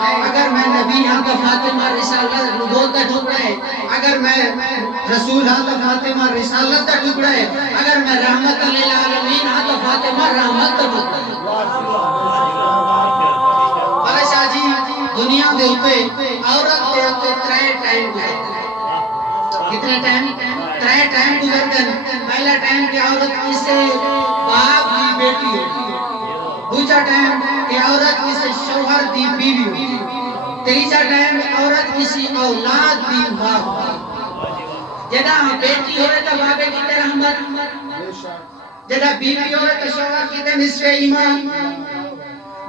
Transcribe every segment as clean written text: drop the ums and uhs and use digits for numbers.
اگر میں نبی ہاں تو فاطمہ رسالت نبوت کا ٹکڑا ہے، اگر میں رسول ہاں تو فاطمہ رسالت کا ٹکڑا ہے، اگر میں رحمت للعالمین ہاں تو فاطمہ رحمت کا ٹکڑا ہے۔ بادشاہ جی دنیا دے ہوتے عورت دے ہوتے ترے ٹائم گزرتے ہیں۔ کتنے ٹائم؟ ترے ٹائم گزرتے ہیں۔ پہلا ٹائم کہ عورت کسے باپ دی بیٹی ہوتی ہے، دوسرا ٹائم کہ عورت کسی شوہر دی بیوی ہوتی ہے، تیسرا ٹائم کہ عورت کسی اولاد دی ماں ہوتی ہے۔ جدہ بیٹی ہوئے تو بابے کی تے رحمت، جدہ بیوی ہوئے تو شوہر کی تے نصف ایمان،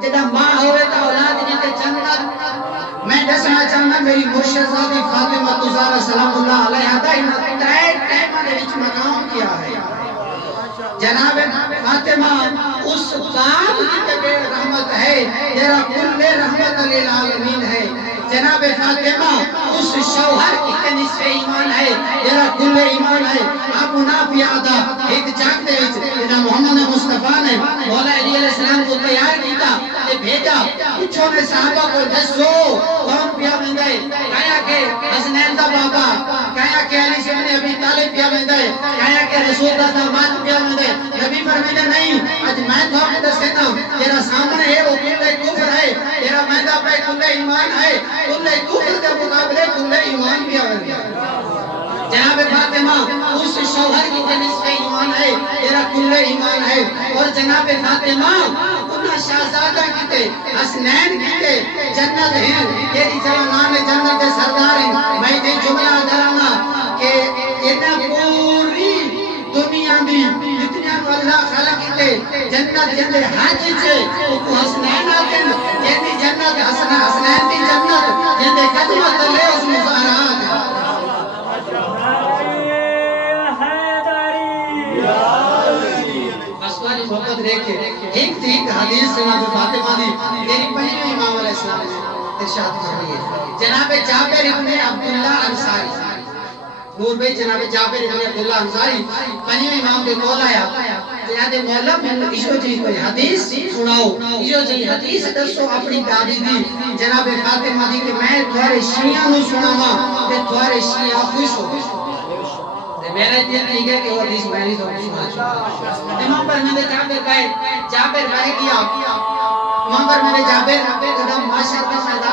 جدہ ماں ہوئے تو اولاد کی تے جنت۔ میں دسنا چاہنا میری مرشدزادی فاطمہ الزہرا سلام اللہ علیہا دا انہاں ترے ٹائمہ دے وچ مقام کیا ہے۔ جناب فاطمہ اس باپ کی تے رحمت ہے جرا کل رحمت للعالمین ہے۔ جناب فاطمہ اس شوہر کی تے نصف ایمان ہے جرا کل ایمان ہے۔ آپ نا پیادا ایک جاگ دے وچ جناب محمد مصطفیٰ نے مولا علی علیہ السلام کو تیار کیتا تے بھیجا، پوچھو نے صحابہ کو دسو کون پیا ویندا ہے؟ کہیا کہ حسنین دا بابا، کہیا کہ علی سے ابن ابی طالب پیا ویندا ہے، کہیا کہ رسول دا داماد پیا ویندا ہے۔ نبی فرمائے نہیں، اج میں تھوڑے دسنا تیرا سامنے ہے وہ کل کفر ہے، تیرا میدہ پہ کل ایمان ہے، کل کفر کے مقابلے کل ایمان پیا ویندا ہے۔ جناب فاطمہ اس شوہر کی تے نصف ایمان ہے تیرا کل ایمان ہے، اور جناب فاطمہ انہاں شہزادہ کی تے حسنین کی تے جنت ہیں، تیری جوانان جنت سردار ہیں۔ میں تے جملہ درانا کہ اتنا پوری دنیا میں جتنی اللہ خلق کی تے جنت جندے حج چھے تو حسنین آتے ہیں، جندی جنت حسنین دی جنت جندے قدمت لے اس مزارات ہیں۔ اسواری محبت دیکھے ایک تھی حدیث جناب فاطمہ دی تیری پہلی امام علیہ السلام نے ارشاد فرمائی ہے۔ جناب جابر ابن عبداللہ انصاری، نور بھائی جناب جابر ابن عبداللہ انصاری پہلی امام دے کول آیا یاد مولا میں ایشو جی کوئی حدیث سناؤ، ایشو جی حدیث دسو اپنی دادی دی جناب فاطمہ دی کہ میں تھوڑے شیعہ نو سناواں تے تھوڑے شیعہ خوش ہو۔ میرا دل نہیں گیا کہ وہ حدیث میں نہیں سنا۔ امام پر میں نے جابر کہے جابر رہ گیا، امام پر میں نے جابر قدم ماشاءاللہ